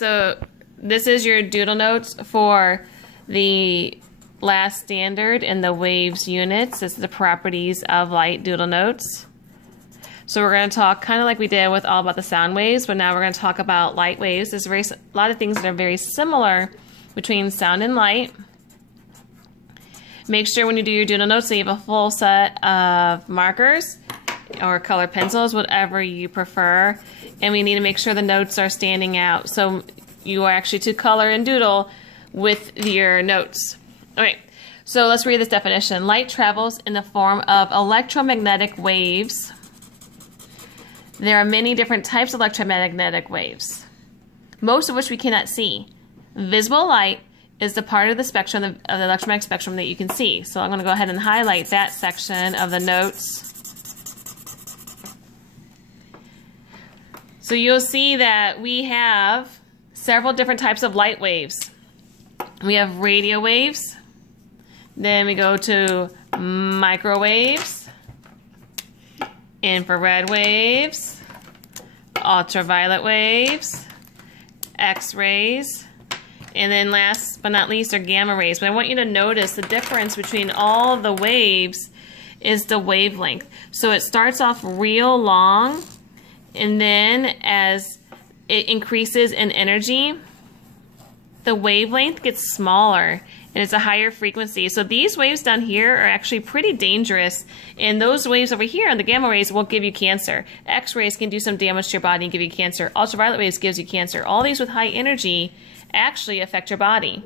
So this is your doodle notes for the last standard in the waves units. This is the properties of light doodle notes. So we're going to talk kind of like we did with all about the sound waves, but now we're going to talk about light waves. There's a lot of things that are very similar between sound and light. Make sure when you do your doodle notes that you have a full set of markers or color pencils, whatever you prefer. And we need to make sure the notes are standing out. So you are actually to color and doodle with your notes. Okay, so let's read this definition. Light travels in the form of electromagnetic waves. There are many different types of electromagnetic waves, most of which we cannot see. Visible light is the part of the spectrum of the electromagnetic spectrum that you can see. So I'm going to go ahead and highlight that section of the notes. So you'll see that we have several different types of light waves. We have radio waves, then we go to microwaves, infrared waves, ultraviolet waves, X-rays, and then last but not least are gamma rays. But I want you to notice the difference between all the waves is the wavelength. So it starts off real long, and then as it increases in energy, the wavelength gets smaller and it's a higher frequency. So these waves down here are actually pretty dangerous, and those waves over here on the gamma rays won't give you cancer. X-rays can do some damage to your body and give you cancer. Ultraviolet waves gives you cancer. All these with high energy actually affect your body.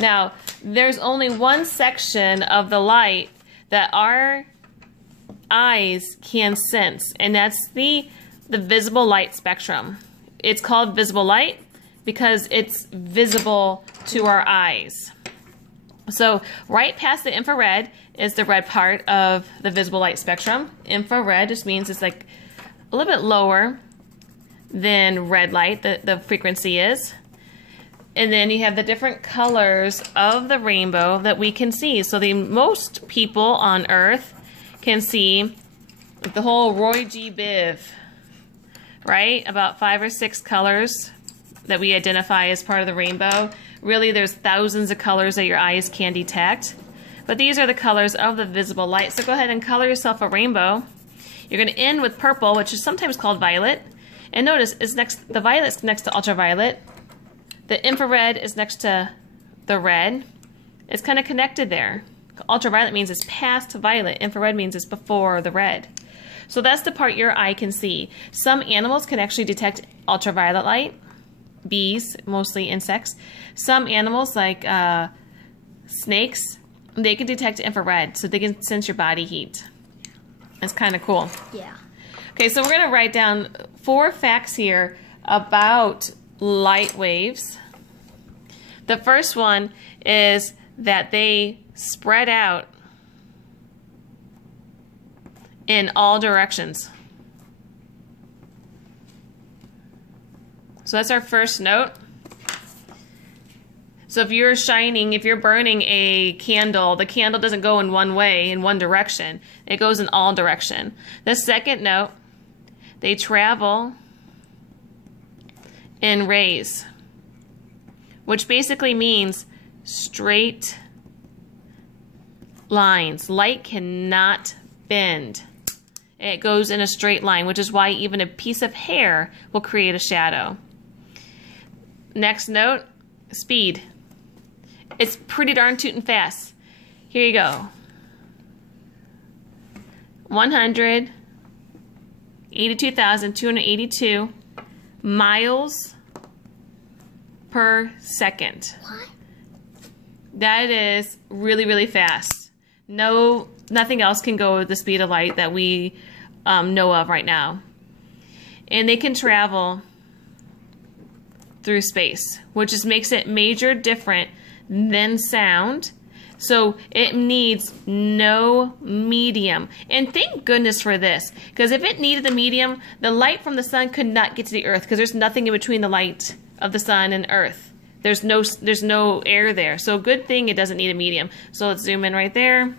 Now, there's only one section of the light that our eyes can sense, and that's the visible light spectrum. It's called visible light because it's visible to our eyes. So right past the infrared is the red part of the visible light spectrum. Infrared just means it's like a little bit lower than red light, the frequency is. And then you have the different colors of the rainbow that we can see. So most people on Earth can see the whole Roy G. Biv, right? About 5 or 6 colors that we identify as part of the rainbow. Really, there's thousands of colors that your eyes can detect. But these are the colors of the visible light. So go ahead and color yourself a rainbow. You're going to end with purple, which is sometimes called violet. And notice, the violet's next to ultraviolet. The infrared is next to the red. It's kind of connected there. Ultraviolet means it's past violet. Infrared means it's before the red. So that's the part your eye can see. Some animals can actually detect ultraviolet light. Bees, mostly insects. Some animals like snakes, they can detect infrared, so they can sense your body heat. That's kind of cool. Yeah. Okay, so we're going to write down 4 facts here about light waves. The first one is that they spread out in all directions. So that's our first note. So if you're burning a candle, the candle doesn't go in one way, in one direction. It goes in all direction. The second note, they travel in rays, which basically means straight lines. Light cannot bend. It goes in a straight line, which is why even a piece of hair will create a shadow. Next note, speed. It's pretty darn tootin' fast. Here you go. 182,282 miles per second. What? That is really, really fast. Nothing else can go with the speed of light that we know of right now. And they can travel through space, which just makes it major different than sound. So it needs no medium. And thank goodness for this, because if it needed the medium, the light from the sun could not get to the earth, because there's nothing in between the light of the sun and earth. There's no air there. So good thing it doesn't need a medium. So let's zoom in right there.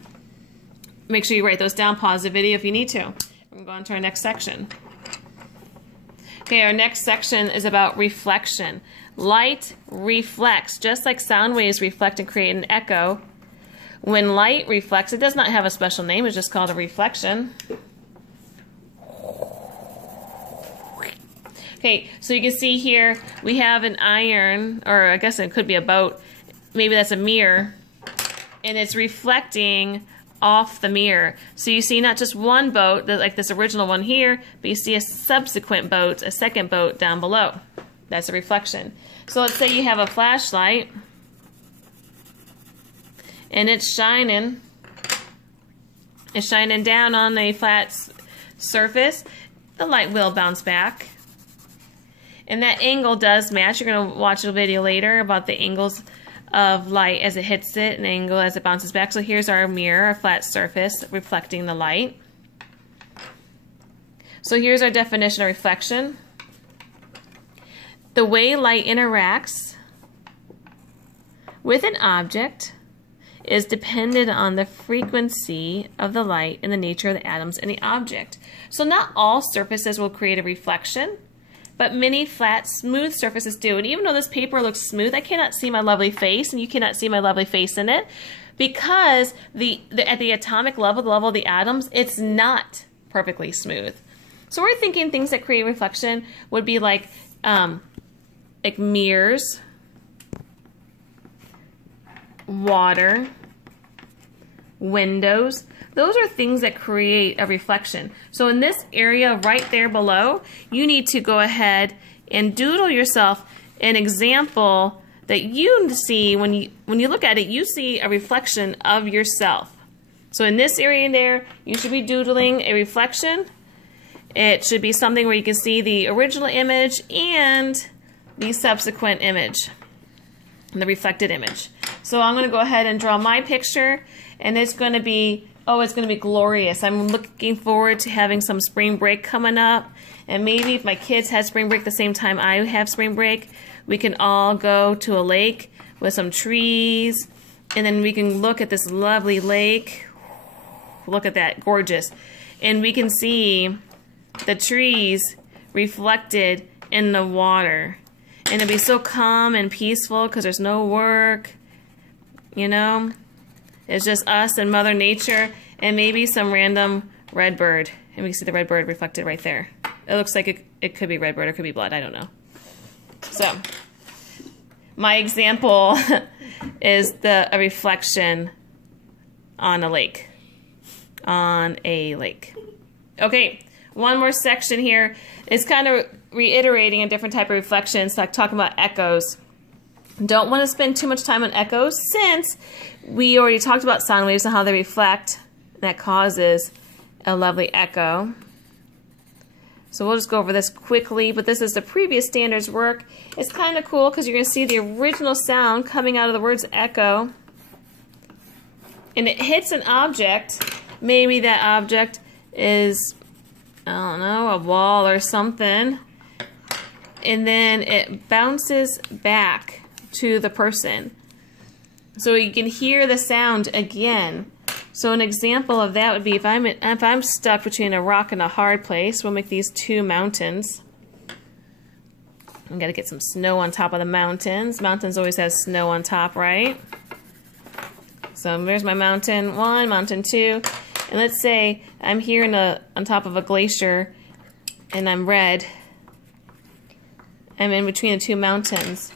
Make sure you write those down. Pause the video if you need to. We're going to go on to our next section. Okay, our next section is about reflection. Light reflects, just like sound waves reflect and create an echo. When light reflects, it does not have a special name, it's just called a reflection. Okay, so you can see here we have an iron, or I guess it could be a boat, maybe that's a mirror, and it's reflecting off the mirror. So you see not just one boat, like this original one here, but you see a subsequent boat, a second boat down below. That's a reflection. So let's say you have a flashlight and it's shining down on a flat surface. The light will bounce back. And that angle does match. You're going to watch a video later about the angles of light as it hits it and angle as it bounces back. So here's our mirror, a flat surface reflecting the light. So here's our definition of reflection. The way light interacts with an object is dependent on the frequency of the light and the nature of the atoms in the object. So not all surfaces will create a reflection, but many flat, smooth surfaces do. And even though this paper looks smooth, I cannot see my lovely face, and you cannot see my lovely face in it, because at the atomic level, the level of the atoms, it's not perfectly smooth. So we're thinking things that create reflection would be like mirrors, water, windows. Those are things that create a reflection. So in this area right there below, you need to go ahead and doodle yourself an example that you see when you look at it, you see a reflection of yourself. So in this area there, you should be doodling a reflection. It should be something where you can see the original image and the subsequent image, the reflected image. So I'm going to go ahead and draw my picture, and it's going to be, oh, it's going to be glorious. I'm looking forward to having some spring break coming up, and maybe if my kids had spring break the same time I have spring break, we can all go to a lake with some trees, and then we can look at this lovely lake. Look at that, gorgeous. And we can see the trees reflected in the water. And it'll be so calm and peaceful because there's no work, you know? It's just us and Mother Nature and maybe some random red bird. And we can see the red bird reflected right there. It looks like it could be red bird or it could be blood, I don't know. So, my example is a reflection on a lake. On a lake. Okay, one more section here. It's kind of reiterating a different type of reflections, like talking about echoes. Don't want to spend too much time on echoes since we already talked about sound waves and how they reflect. That causes a lovely echo. So we'll just go over this quickly, but this is the previous standards work. It's kind of cool because you're going to see the original sound coming out of the words echo. And it hits an object. Maybe that object is, I don't know, a wall or something. And then it bounces back to the person. So you can hear the sound again. So an example of that would be if I'm stuck between a rock and a hard place, we'll make these two mountains. I'm gonna get some snow on top of the mountains. Mountains always have snow on top, right? So there's my mountain 1, mountain 2. And let's say I'm here on top of a glacier and I'm red. I'm in between the two mountains.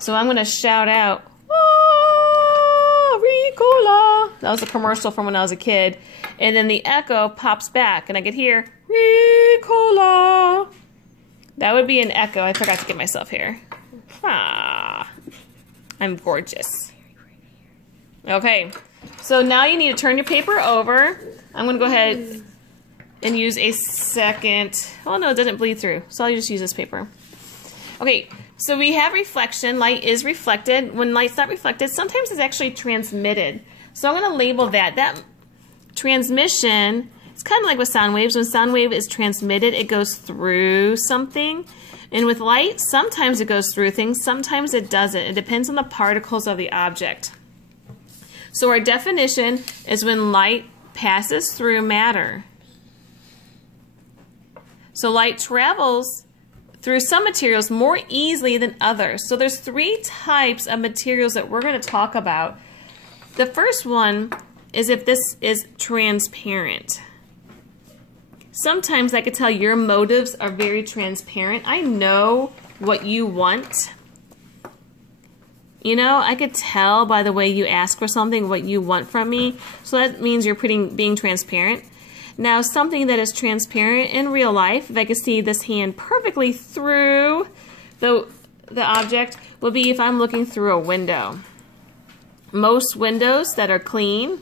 So I'm going to shout out, "Ah, Ricola!" That was a commercial from when I was a kid. And then the echo pops back and I could hear, "Ricola!" That would be an echo. I forgot to get myself here. Ah, I'm gorgeous. Okay, so now you need to turn your paper over. I'm going to go ahead and use a second. Oh no, it doesn't bleed through. So I'll just use this paper. Okay, so we have reflection. Light is reflected. When light's not reflected, sometimes it's actually transmitted. So I'm going to label that. That transmission, it's kind of like with sound waves. When sound wave is transmitted, it goes through something. And with light, sometimes it goes through things, sometimes it doesn't. It depends on the particles of the object. So our definition is when light passes through matter. So light travels through some materials more easily than others. So there's 3 types of materials that we're going to talk about. The first one is if this is transparent. Sometimes I could tell your motives are very transparent. I know what you want. You know, I could tell by the way you ask for something what you want from me. So that means you're being transparent. Now, something that is transparent in real life, if I could see this hand perfectly through the object, would be if I'm looking through a window. Most windows that are clean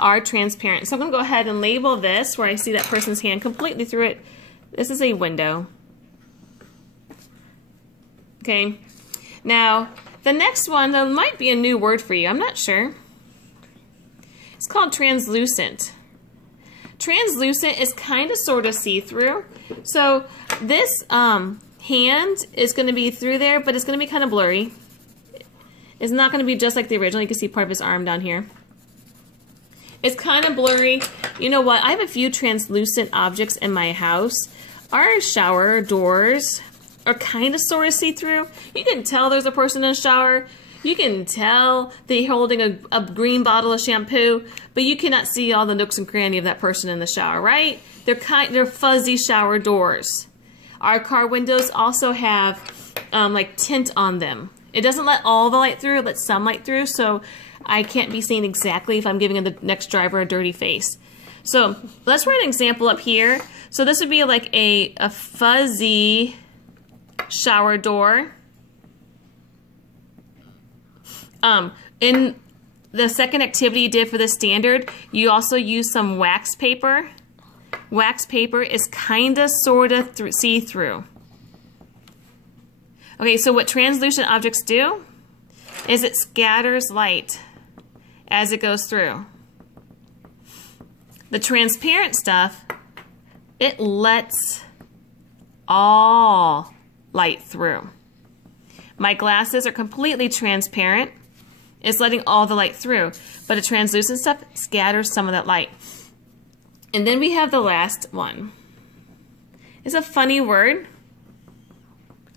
are transparent. So I'm going to go ahead and label this where I see that person's hand completely through it. This is a window. Okay. Now, the next one, there might be a new word for you. I'm not sure. It's called translucent. Translucent is kind of sort of see-through. So this hand is going to be through there, but it's going to be kind of blurry. It's not going to be just like the original. You can see part of his arm down here. It's kind of blurry. You know what? I have a few translucent objects in my house. Our shower doors are kind of sort of see-through. You can tell there's a person in a shower. You can tell they're holding a green bottle of shampoo, but you cannot see all the nooks and crannies of that person in the shower, right? They're fuzzy shower doors. Our car windows also have like tint on them. It doesn't let all the light through, it lets some light through, so I can't be seen exactly if I'm giving the next driver a dirty face. So let's write an example up here. So this would be like a fuzzy shower door. In the second activity you did for the standard, you also used some wax paper. Wax paper is kind of sort of see-through. Okay, so what translucent objects do is it scatters light as it goes through. The transparent stuff, it lets all light through. My glasses are completely transparent. It's letting all the light through, but the translucent stuff scatters some of that light. And then we have the last one. It's a funny word.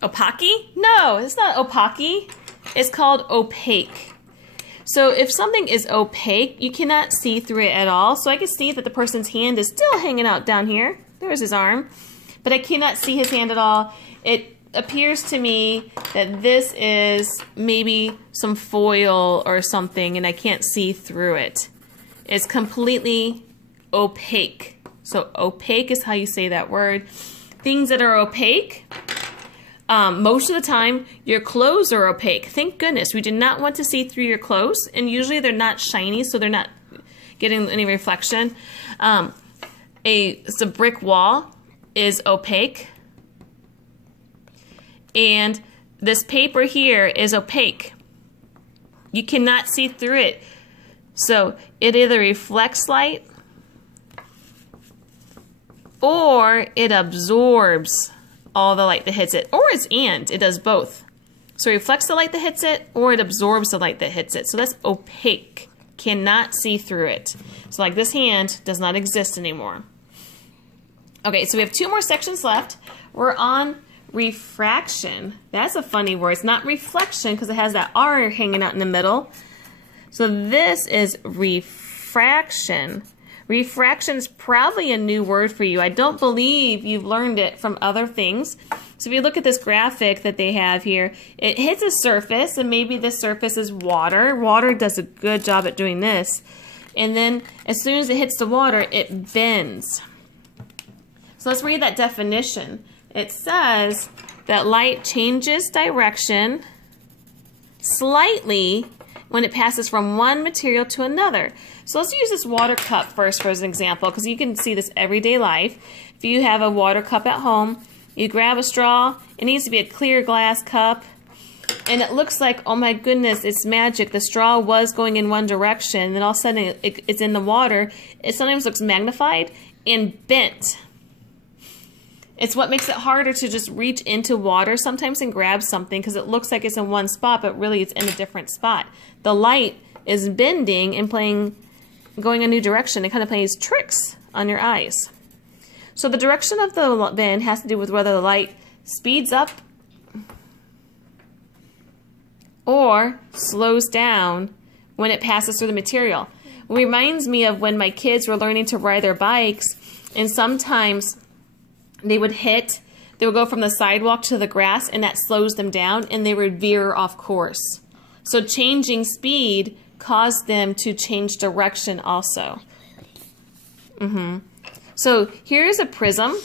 Opaque? No, it's not opaque. It's called opaque. So if something is opaque, you cannot see through it at all. So I can see that the person's hand is still hanging out down here. There's his arm. But I cannot see his hand at all. It appears to me that this is maybe some foil or something and I can't see through it. It's completely opaque. So opaque is how you say that word. Things that are opaque, most of the time your clothes are opaque. Thank goodness. We do not want to see through your clothes, and usually they're not shiny, so they're not getting any reflection. A brick wall is opaque. And this paper here is opaque. You cannot see through it. So it either reflects light or it absorbs all the light that hits it. Or it does both. So it reflects the light that hits it or it absorbs the light that hits it. So that's opaque. Cannot see through it. So like this hand does not exist anymore. Okay, so we have 2 more sections left. We're on refraction. That's a funny word. It's not reflection because it has that R hanging out in the middle. So this is refraction. Refraction is probably a new word for you. I don't believe you've learned it from other things. So if you look at this graphic that they have here, it hits a surface, and maybe this surface is water. Water does a good job at doing this. And then as soon as it hits the water, it bends. So let's read that definition. It says that light changes direction slightly when it passes from one material to another. So let's use this water cup first for an example, because you can see this everyday life. If you have a water cup at home, you grab a straw. It needs to be a clear glass cup. And it looks like, oh my goodness, it's magic. The straw was going in one direction, and then all of a sudden it's in the water. It sometimes looks magnified and bent. It's what makes it harder to just reach into water sometimes and grab something because it looks like it's in one spot, but really it's in a different spot. The light is bending and going a new direction. It kind of plays tricks on your eyes. So the direction of the bend has to do with whether the light speeds up or slows down when it passes through the material. It reminds me of when my kids were learning to ride their bikes, and sometimes they would go from the sidewalk to the grass, and that slows them down and they would veer off course. So changing speed caused them to change direction also. So here's a prism.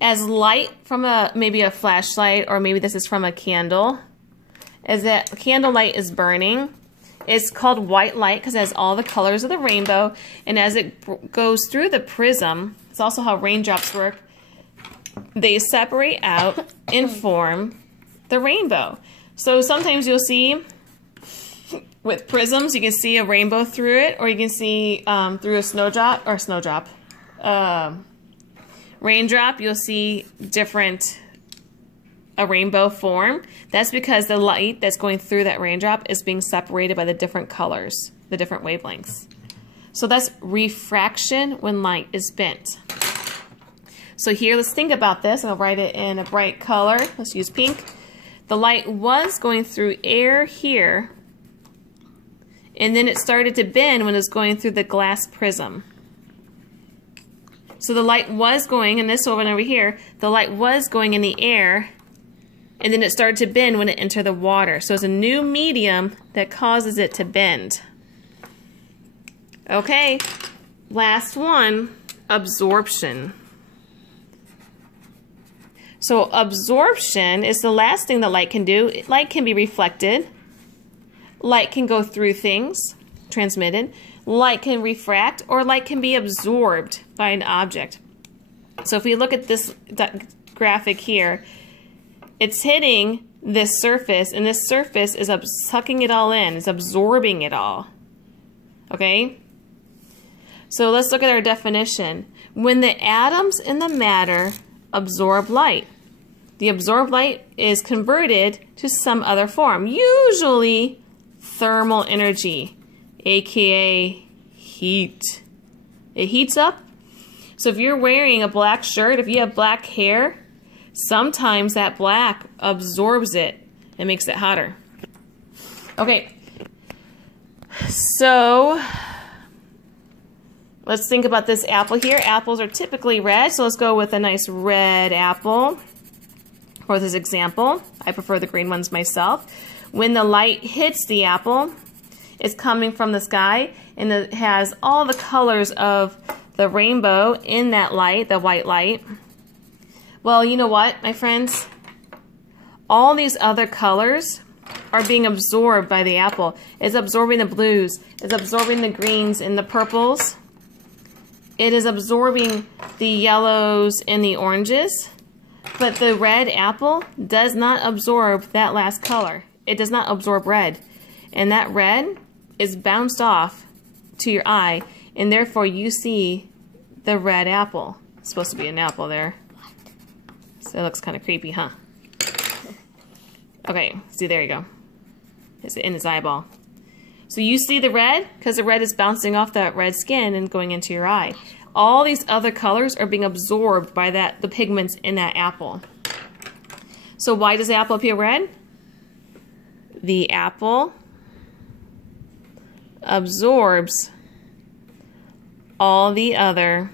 As light from maybe a flashlight, or maybe this is from a candle. As that candle light is burning, it's called white light because it has all the colors of the rainbow. And as it goes through the prism, it's also how raindrops work. They separate out and form the rainbow. So sometimes you'll see with prisms, you can see a rainbow through it, or you can see through a raindrop, you'll see a rainbow form. That's because the light that's going through that raindrop is being separated by the different colors, the different wavelengths. So that's refraction when light is bent. So here, let's think about this. I'll write it in a bright color. Let's use pink. The light was going through air here, and then it started to bend when it was going through the glass prism. So the light was going, and this one over here, the light was going in the air, and then it started to bend when it entered the water. So it's a new medium that causes it to bend. Okay, last one, absorption. So absorption is the last thing that light can do. Light can be reflected. Light can go through things, transmitted. Light can refract, or light can be absorbed by an object. So if we look at this graphic here, it's hitting this surface, and this surface is sucking it all in. It's absorbing it all. Okay? So let's look at our definition. When the atoms in the matter absorb light, the absorbed light is converted to some other form, usually thermal energy, aka heat. It heats up. So if you're wearing a black shirt, if you have black hair, sometimes that black absorbs it and makes it hotter. Okay, so let's think about this apple here. Apples are typically red, so let's go with a nice red apple for this example. I prefer the green ones myself. When the light hits the apple, it's coming from the sky, and it has all the colors of the rainbow in that light, the white light. Well, you know what, my friends? All these other colors are being absorbed by the apple. It's absorbing the blues. It's absorbing the greens and the purples. It is absorbing the yellows and the oranges. But the red apple does not absorb that last color. It does not absorb red. And that red is bounced off to your eye, and therefore you see the red apple. It's supposed to be an apple there. So it looks kind of creepy, huh? Okay, see, there you go. It's in his eyeball. So you see the red because the red is bouncing off that red skin and going into your eye. All these other colors are being absorbed by the pigments in that apple. So why does the apple appear red? The apple absorbs all the other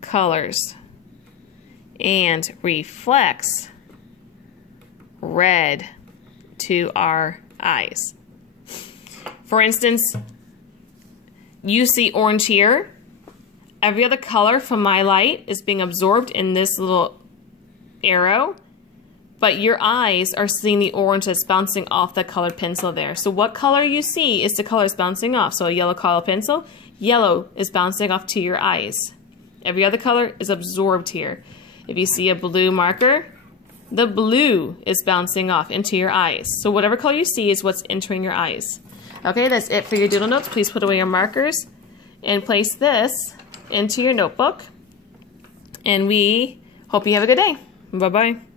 colors and reflects red to our eyes. For instance, you see orange here. Every other color from my light is being absorbed in this little arrow, but your eyes are seeing the orange that's bouncing off the colored pencil there. So what color you see is the color it's bouncing off. So a yellow color pencil, yellow is bouncing off to your eyes. Every other color is absorbed here. If you see a blue marker, the blue is bouncing off into your eyes. So whatever color you see is what's entering your eyes. Okay, that's it for your doodle notes. Please put away your markers and place this into your notebook. And we hope you have a good day. Bye-bye.